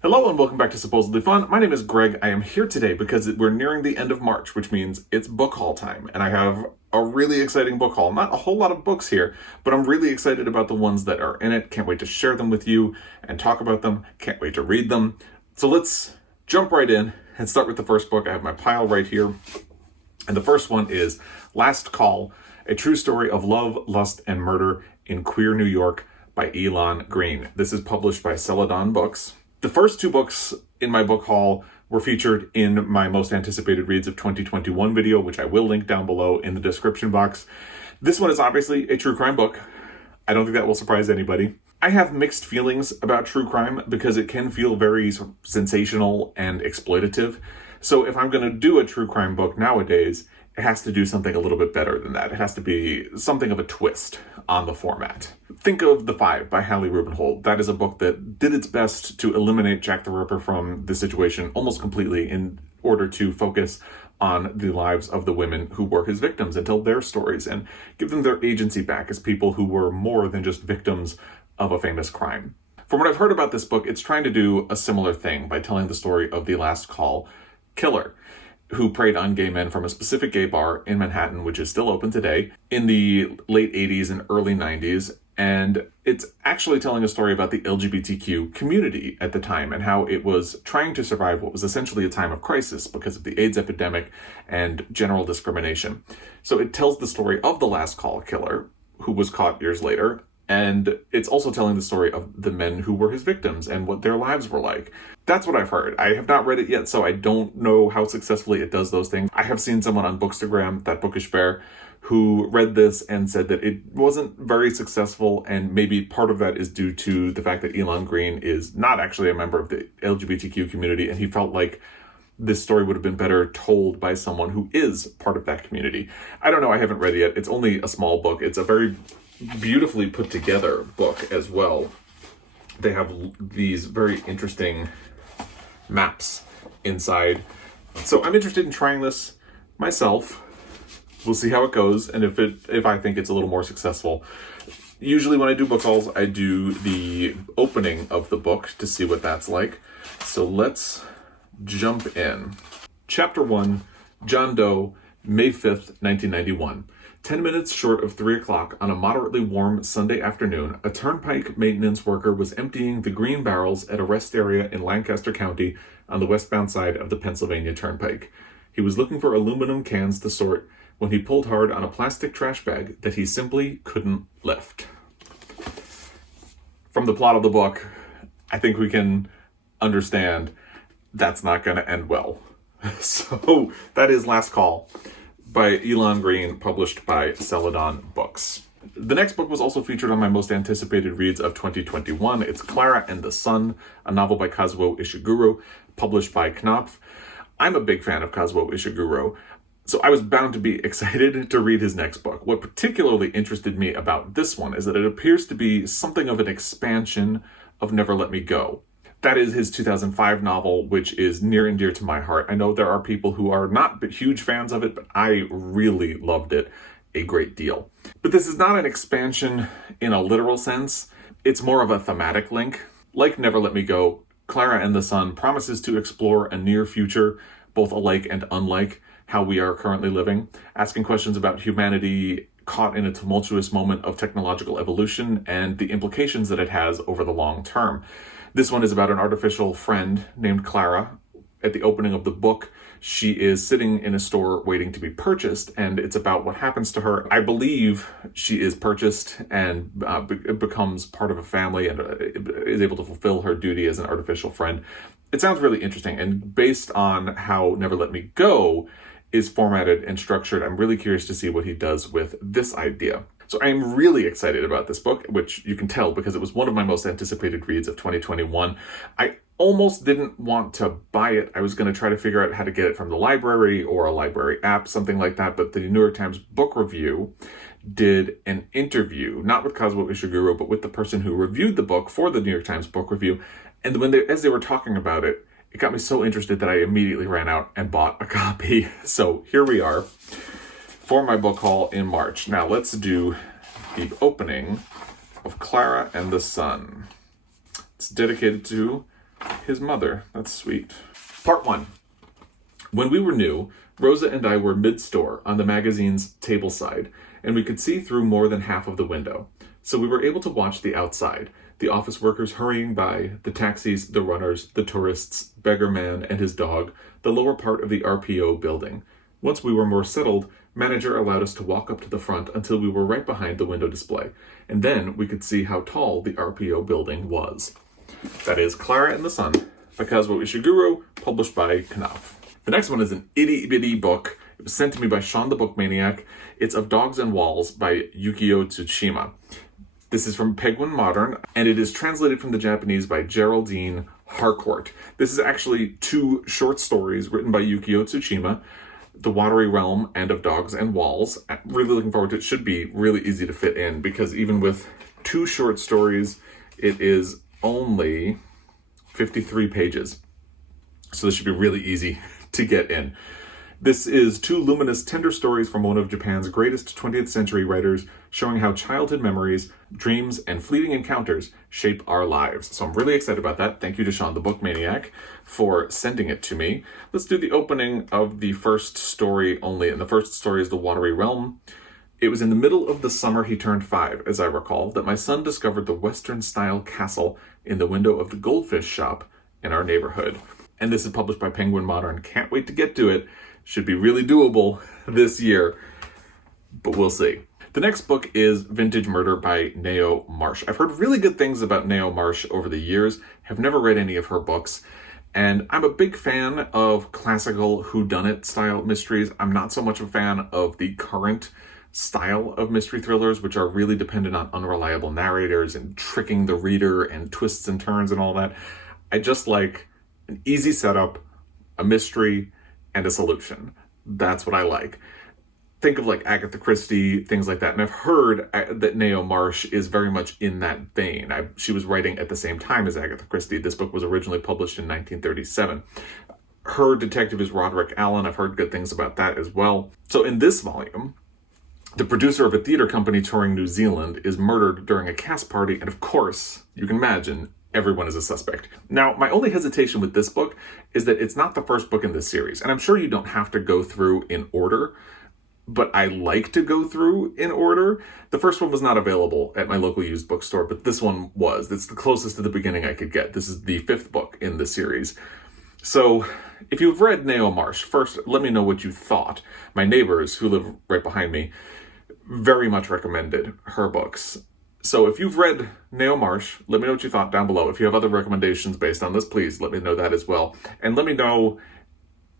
Hello and welcome back to Supposedly Fun. My name is Greg. I am here today because we're nearing the end of March, which means it's book haul time. And I have a really exciting book haul. Not a whole lot of books here, but I'm really excited about the ones that are in it. Can't wait to share them with you and talk about them. Can't wait to read them. So let's jump right in and start with the first book. I have my pile right here. And the first one is Last Call, a true story of love, lust, and murder in queer New York by Elon Green. This is published by Celadon Books. The first two books in my book haul were featured in my most anticipated reads of 2021 video, which I will link down below in the description box. This one is obviously a true crime book. I don't think that will surprise anybody. I have mixed feelings about true crime because it can feel very sensational and exploitative. So if I'm going to do a true crime book nowadays, it has to do something a little bit better than that. It has to be something of a twist on the format. Think of The Five by Hallie Rubenhold. That is a book that did its best to eliminate Jack the Ripper from the situation almost completely in order to focus on the lives of the women who were his victims and tell their stories and give them their agency back as people who were more than just victims of a famous crime. From what I've heard about this book, it's trying to do a similar thing by telling the story of the Last Call killer, who preyed on gay men from a specific gay bar in Manhattan, which is still open today, in the late 80s and early 90s. And it's actually telling a story about the LGBTQ community at the time and how it was trying to survive what was essentially a time of crisis because of the AIDS epidemic and general discrimination. So it tells the story of the Last Call killer, who was caught years later. And it's also telling the story of the men who were his victims and what their lives were like. That's what I've heard. I have not read it yet, so I don't know how successfully it does those things. I have seen someone on Bookstagram, that bookish bear, who read this and said that it wasn't very successful, and maybe part of that is due to the fact that Elon Green is not actually a member of the LGBTQ community, and he felt like this story would have been better told by someone who is part of that community. I don't know, I haven't read it yet. It's only a small book. It's a very beautifully put together book as well. They have these very interesting maps inside. So I'm interested in trying this myself. We'll see how it goes and if I think it's a little more successful. Usually when I do book hauls, I do the opening of the book to see what that's like. So let's jump in. Chapter 1, John Doe, May 5th, 1991. 10 minutes short of 3 o'clock on a moderately warm Sunday afternoon, a turnpike maintenance worker was emptying the green barrels at a rest area in Lancaster County on the westbound side of the Pennsylvania Turnpike. He was looking for aluminum cans to sort when he pulled hard on a plastic trash bag that he simply couldn't lift. From the plot of the book, I think we can understand that's not going to end well. So that is Last Call by Elon Green, published by Celadon Books. The next book was also featured on my most anticipated reads of 2021. It's Clara and the Sun, a novel by Kazuo Ishiguro, published by Knopf. I'm a big fan of Kazuo Ishiguro, so I was bound to be excited to read his next book. What particularly interested me about this one is that it appears to be something of an expansion of Never Let Me Go. That is his 2005 novel, which is near and dear to my heart. I know there are people who are not huge fans of it, but I really loved it a great deal. But this is not an expansion in a literal sense. It's more of a thematic link. Like Never Let Me Go, Clara and the Sun promises to explore a near future, both alike and unlike how we are currently living, asking questions about humanity caught in a tumultuous moment of technological evolution and the implications that it has over the long term. This one is about an artificial friend named Clara. At the opening of the book, she is sitting in a store waiting to be purchased, and it's about what happens to her. I believe she is purchased and becomes part of a family and is able to fulfill her duty as an artificial friend. It sounds really interesting, and based on how Never Let Me Go is formatted and structured, I'm really curious to see what he does with this idea. So I am really excited about this book, which you can tell because it was one of my most anticipated reads of 2021. I almost didn't want to buy it. I was going to try to figure out how to get it from the library or a library app, something like that. But the New York Times Book Review did an interview, not with Kazuo Ishiguro, but with the person who reviewed the book for the New York Times Book Review. And as they were talking about it, it got me so interested that I immediately ran out and bought a copy. So here we are for my book haul in March. Now let's do the opening of Clara and the Sun. It's dedicated to his mother. That's sweet. Part 1. When we were new, Rosa and I were mid-store on the magazine's table side, and we could see through more than half of the window. So we were able to watch the outside, the office workers hurrying by, the taxis, the runners, the tourists, Beggar Man and his dog, the lower part of the RPO building. Once we were more settled, manager allowed us to walk up to the front until we were right behind the window display, and then we could see how tall the RPO building was. That is Clara and the Sun by Kazuo Ishiguro, published by Knopf. The next one is an itty-bitty book. It was sent to me by Sean the Book Maniac. It's Of Dogs and Walls by Yuko Tsushima. This is from Penguin Modern, and it is translated from the Japanese by Geraldine Harcourt. This is actually 2 short stories written by Yuko Tsushima, The Watery Realm and Of Dogs and Walls. I'm really looking forward to it. It should be really easy to fit in, because even with 2 short stories, it is only 53 pages. So this should be really easy to get in. This is 2 luminous, tender stories from one of Japan's greatest 20th century writers, showing how childhood memories, dreams, and fleeting encounters shape our lives. So I'm really excited about that. Thank you to Sean the Book Maniac for sending it to me. Let's do the opening of the first story only, and the first story is The Watery Realm. It was in the middle of the summer he turned 5, as I recall, that my son discovered the Western-style castle in the window of the goldfish shop in our neighborhood. And this is published by Penguin Modern. Can't wait to get to it. Should be really doable this year, but we'll see. The next book is Vintage Murder by Naomi Marsh. I've heard really good things about Naomi Marsh over the years, have never read any of her books, and I'm a big fan of classical whodunit style mysteries. I'm not so much a fan of the current style of mystery thrillers, which are really dependent on unreliable narrators and tricking the reader and twists and turns and all that. I just like an easy setup, a mystery, and a solution. That's what I like. Think of like Agatha Christie, things like that. And I've heard that Naomi Marsh is very much in that vein. She was writing at the same time as Agatha Christie. This book was originally published in 1937. Her detective is Roderick Allen. I've heard good things about that as well. So in this volume, the producer of a theater company touring New Zealand is murdered during a cast party, and of course, you can imagine, everyone is a suspect. Now, my only hesitation with this book is that it's not the first book in this series, and I'm sure you don't have to go through in order, but I like to go through in order. The first one was not available at my local used bookstore, but this one was. It's the closest to the beginning I could get. This is the 5th book in the series. So, if you've read Naomi Marsh, first, let me know what you thought. My neighbors, who live right behind me, very much recommended her books. So if you've read Naomi Marsh, let me know what you thought down below. If you have other recommendations based on this, please let me know that as well. And let me know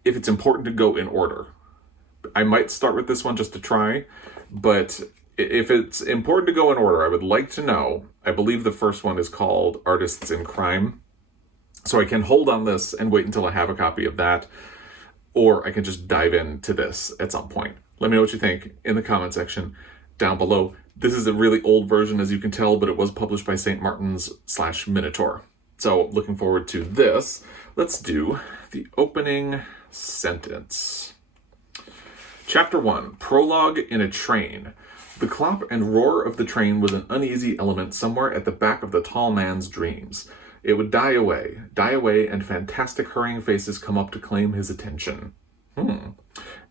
if it's important to go in order. I might start with this one just to try, but if it's important to go in order, I would like to know. I believe the first one is called Artists in Crime. So I can hold on this and wait until I have a copy of that, or I can just dive into this at some point. Let me know what you think in the comment section down below. This is a really old version, as you can tell, but it was published by St. Martin's/Minotaur. So looking forward to this. Let's do the opening sentence. Chapter 1, Prologue in a Train. The clop and roar of the train was an uneasy element somewhere at the back of the tall man's dreams. It would die away, and fantastic hurrying faces come up to claim his attention.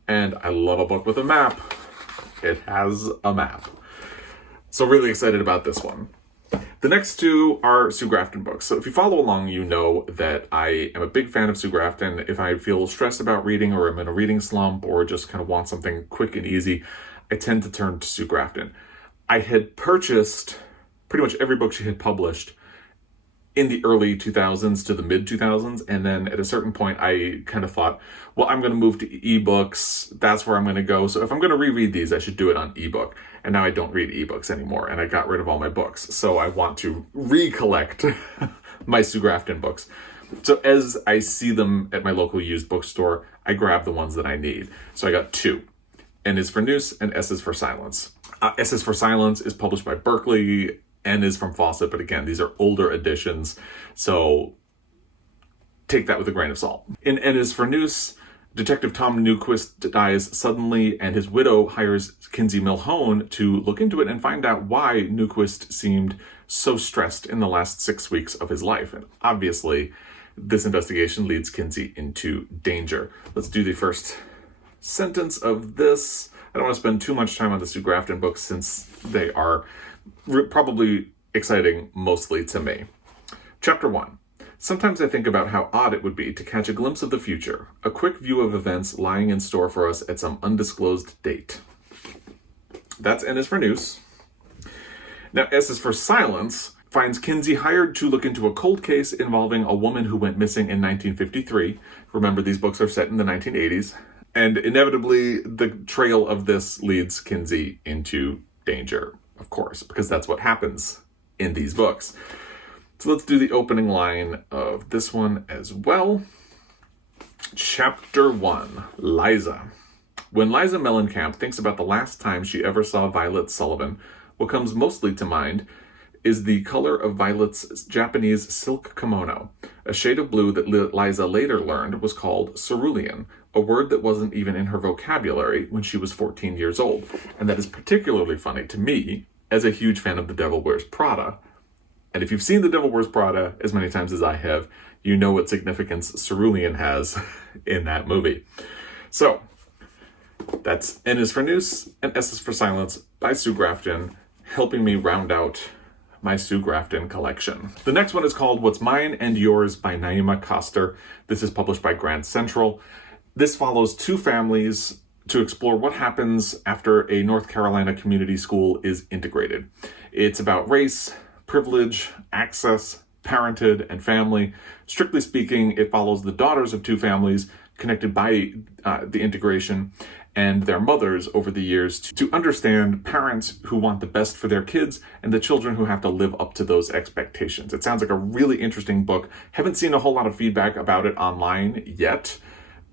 And I love a book with a map. It has a map. So really excited about this one. The next 2 are Sue Grafton books. So if you follow along, you know that I am a big fan of Sue Grafton. If I feel stressed about reading, or I'm in a reading slump, or just kind of want something quick and easy, I tend to turn to Sue Grafton. I had purchased pretty much every book she had published in the early 2000s to the mid 2000s. And then at a certain point, I kind of thought, well, I'm going to move to ebooks. That's where I'm going to go. So if I'm going to reread these, I should do it on ebook. And now I don't read ebooks anymore. And I got rid of all my books. So I want to recollect my Sue Grafton books. So as I see them at my local used bookstore, I grab the ones that I need. So I got 2. N is for Noose and S is for Silence. S is for Silence is published by Berkeley. N is from Fawcett, but again, these are older editions, so take that with a grain of salt. In N is for Noose, Detective Tom Newquist dies suddenly, and his widow hires Kinsey Milhone to look into it and find out why Newquist seemed so stressed in the last 6 weeks of his life. And obviously, This investigation leads Kinsey into danger. Let's do the first sentence of this. I don't want to spend too much time on the Sue Grafton books since they are probably exciting mostly to me. Chapter 1. Sometimes I think about how odd it would be to catch a glimpse of the future, a quick view of events lying in store for us at some undisclosed date. That's N is for Noose. Now, S is for Silence finds Kinsey hired to look into a cold case involving a woman who went missing in 1953. Remember, these books are set in the 1980s. And inevitably, the trail of this leads Kinsey into danger, of course, because that's what happens in these books. So let's do the opening line of this one as well. Chapter 1, Liza. When Liza Mellencamp thinks about the last time she ever saw Violet Sullivan, what comes mostly to mind is the color of Violet's Japanese silk kimono, a shade of blue that Liza later learned was called cerulean, a word that wasn't even in her vocabulary when she was 14 years old. And that is particularly funny to me, as a huge fan of The Devil Wears Prada. And if you've seen The Devil Wears Prada as many times as I have, you know what significance cerulean has in that movie. So, that's N is for Noose and S is for Silence by Sue Grafton, helping me round out my Sue Grafton collection. The next one is called What's Mine and Yours by Naima Koster. This is published by Grand Central. This follows two families to explore what happens after a North Carolina community school is integrated. It's about race, privilege, access, parented, and family. Strictly speaking, it follows the daughters of two families connected by the integration and their mothers over the years to understand parents who want the best for their kids and the children who have to live up to those expectations. It sounds like a really interesting book. Haven't seen a whole lot of feedback about it online yet,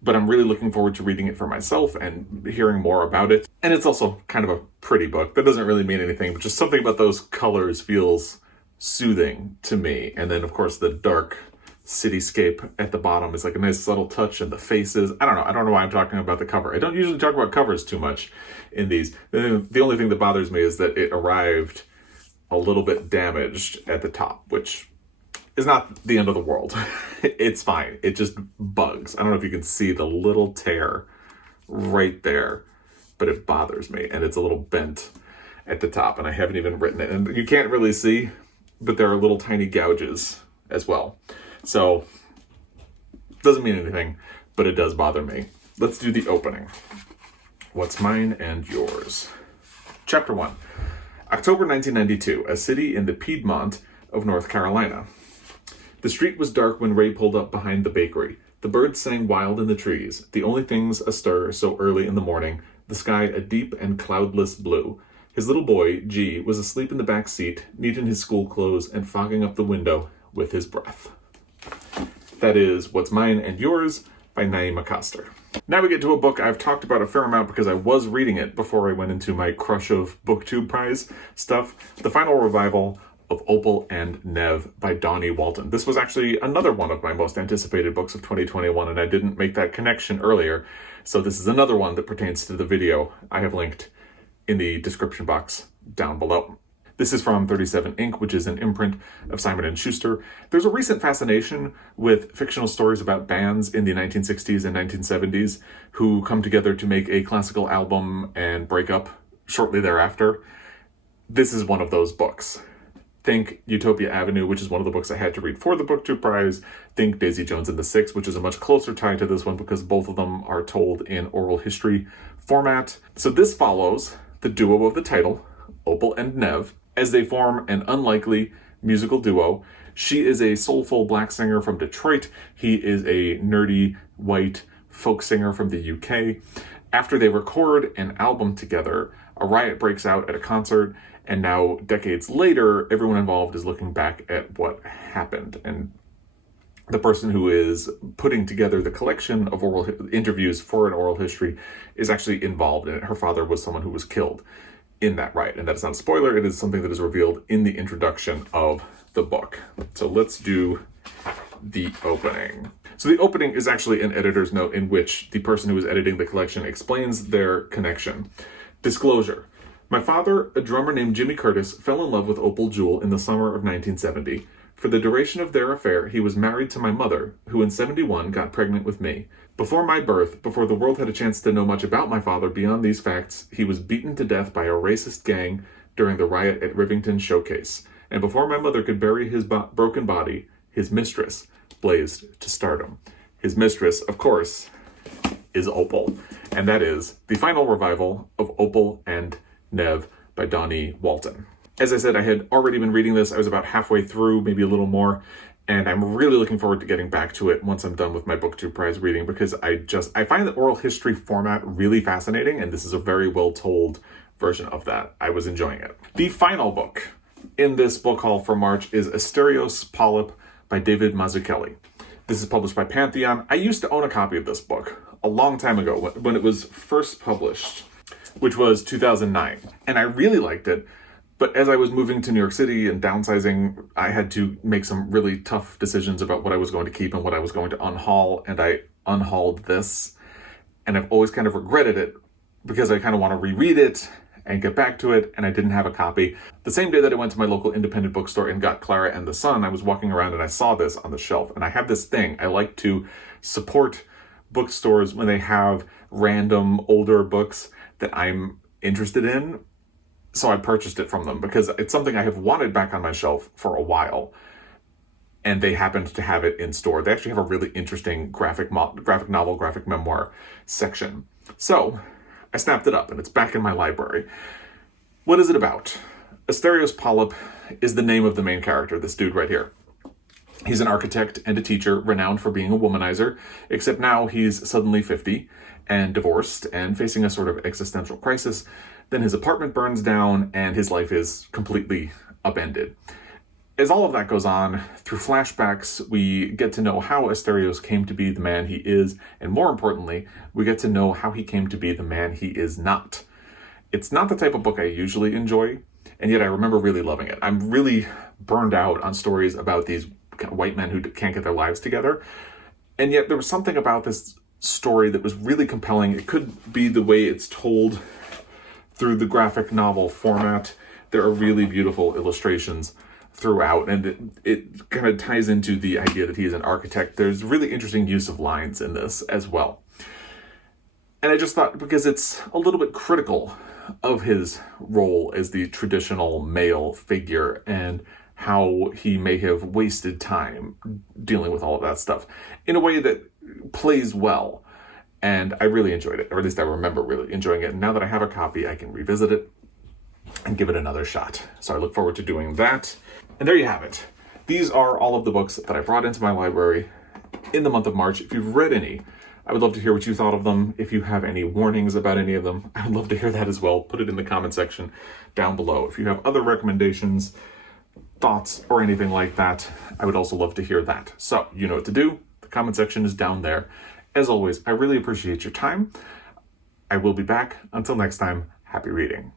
but I'm really looking forward to reading it for myself and hearing more about it. And it's also kind of a pretty book. That doesn't really mean anything, but just something about those colors feels soothing to me. And then, of course, the dark cityscape at the bottom is like a nice subtle touch, and the faces. I don't know why I'm talking about the cover. I don't usually talk about covers too much in these. The only thing that bothers me is that it arrived a little bit damaged at the top, which is not the end of the world. It's fine. It just bugs. I don't know if you can see the little tear right there, but it bothers me, and it's a little bent at the top, and I haven't even written it. And you can't really see, but there are little tiny gouges as well. So, doesn't mean anything, but it does bother me. Let's do the opening. What's Mine and Yours? Chapter 1. October 1992, a city in the Piedmont of North Carolina. The street was dark when Ray pulled up behind the bakery. The birds sang wild in the trees, the only things astir so early in the morning, the sky a deep and cloudless blue. His little boy, G, was asleep in the back seat, neat in his school clothes and fogging up the window with his breath. That is What's Mine and Yours by Naima Koster. Now we get to a book I've talked about a fair amount because I was reading it before I went into my crush of BookTube Prize stuff. The Final Revival of Opal and Nev by Donnie Walton. This was actually another one of my most anticipated books of 2021, and I didn't make that connection earlier. So this is another one that pertains to the video I have linked in the description box down below. This is from 37 Inc., which is an imprint of Simon & Schuster. There's a recent fascination with fictional stories about bands in the 1960s and 1970s who come together to make a classical album and break up shortly thereafter. This is one of those books. Think Utopia Avenue, which is one of the books I had to read for the BookTube Prize. Think Daisy Jones and the Six, which is a much closer tie to this one because both of them are told in oral history format. So this follows the duo of the title, Opal and Nev, as they form an unlikely musical duo. She is a soulful black singer from Detroit. He is a nerdy white folk singer from the UK. After they record an album together, a riot breaks out at a concert, and now, decades later, everyone involved is looking back at what happened. And the person who is putting together the collection of oral interviews for an oral history is actually involved in it. Her father was someone who was killed in that riot. And that is not a spoiler. It is something that is revealed in the introduction of the book. So let's do the opening. So the opening is actually an editor's note in which the person who is editing the collection explains their connection. Disclosure. My father, a drummer named Jimmy Curtis, fell in love with Opal Jewell in the summer of 1970. For the duration of their affair, he was married to my mother, who in 71 got pregnant with me. Before my birth, before the world had a chance to know much about my father beyond these facts, he was beaten to death by a racist gang during the riot at Rivington Showcase. And before my mother could bury his broken body, his mistress blazed to stardom. His mistress, of course, is Opal. And that is the final revival of Opal and Nev by Donnie Walton. As I said, I had already been reading this. I was about halfway through, maybe a little more. And I'm really looking forward to getting back to it once I'm done with my BookTube Prize reading, because I find the oral history format really fascinating, and this is a very well told version of that. I was enjoying it. The final book in this book haul for March is Asterios, Polyp by David Mazzucchelli. This is published by Pantheon. I used to own a copy of this book a long time ago when it was first published, which was 2009. And I really liked it. But as I was moving to New York City and downsizing, I had to make some really tough decisions about what I was going to keep and what I was going to unhaul. And I unhauled this. And I've always kind of regretted it because I kind of want to reread it and get back to it. And I didn't have a copy. The same day that I went to my local independent bookstore and got Clara and the Sun, I was walking around and I saw this on the shelf. And I have this thing. I like to support bookstores when they have random older books that I'm interested in. So I purchased it from them because it's something I have wanted back on my shelf for a while. And they happened to have it in store. They actually have a really interesting graphic novel, graphic memoir section. So I snapped it up and it's back in my library. What is it about? Asterios Polyp is the name of the main character, this dude right here. He's an architect and a teacher renowned for being a womanizer, except now he's suddenly 50 and divorced and facing a sort of existential crisis. Then his apartment burns down and his life is completely upended. As all of that goes on, through flashbacks, we get to know how Asterios came to be the man he is, and more importantly, we get to know how he came to be the man he is not. It's not the type of book I usually enjoy, and yet I remember really loving it. I'm really burned out on stories about these kind of white men who can't get their lives together, and yet there was something about this story that was really compelling. It could be the way it's told through the graphic novel format. There are really beautiful illustrations throughout, and it kind of ties into the idea that he is an architect. There's really interesting use of lines in this as well. And I just thought, because it's a little bit critical of his role as the traditional male figure and how he may have wasted time dealing with all of that stuff in a way that plays well. And I really enjoyed it, or at least I remember really enjoying it. And now that I have a copy, I can revisit it and give it another shot. So I look forward to doing that. And there you have it. These are all of the books that I brought into my library in the month of March. If you've read any, I would love to hear what you thought of them. If you have any warnings about any of them, I would love to hear that as well. Put it in the comment section down below. If you have other recommendations, thoughts, or anything like that, I would also love to hear that. So you know what to do. The comment section is down there. As always, I really appreciate your time. I will be back. Until next time, happy reading.